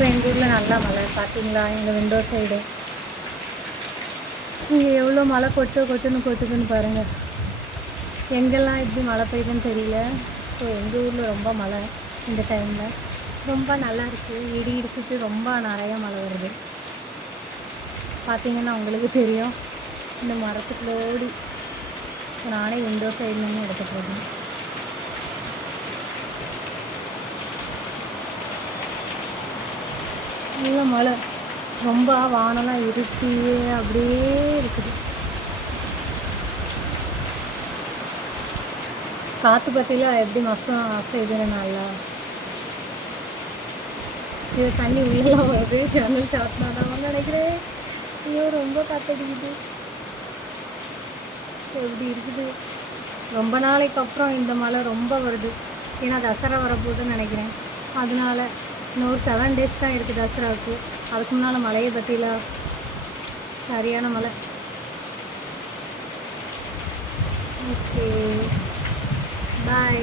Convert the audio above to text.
இப்போ எங்கள் ஊரில் நல்லா மழை பார்த்தீங்களா? எங்கள் விண்டோ சைடு இங்கே எவ்வளோ மழை கொட்டுதுன்னு பாருங்கள். எங்கெல்லாம் எப்படி மழை பெய்யுதுன்னு தெரியல. ஸோ எங்கள் ஊரில் ரொம்ப மழை இந்த டைமில் ரொம்ப நல்லா இருக்குது. இடி இடிச்சிட்டு ரொம்ப நிறைய மழை வருது. பார்த்தீங்கன்னா உங்களுக்கு தெரியும். இந்த மரத்துக்குள்ள ஓடி நானே விண்டோ சைடில் நின்று எடுத்துகிட்டு இருக்கேன். நல்ல மழை, ரொம்ப வானம்லாம் இருட்டி அப்படியே இருக்குது. காற்று பற்றிலாம் எப்படி மசம் செய்யுதுன்னு நல்லா. இது தண்ணி உள்ளெல்லாம் வருது. ஜன்னல் சாத்தினா தான் நினைக்கிறேன். ஐயோ ரொம்ப காற்றடிக்குது. எப்படி இருக்குது. ரொம்ப நாளைக்கு அப்புறம் இந்த மழை ரொம்ப வருது. ஏன்னா தசரா வரப்போகுதுன்னு நினைக்கிறேன். அதனால இன்னும் ஒரு 7 days தான் இருக்குது தசராவுக்கு. அதுக்கு முன்னால் மழையை பற்றிலாம் சரியான மழை. ஓகே, பாய்.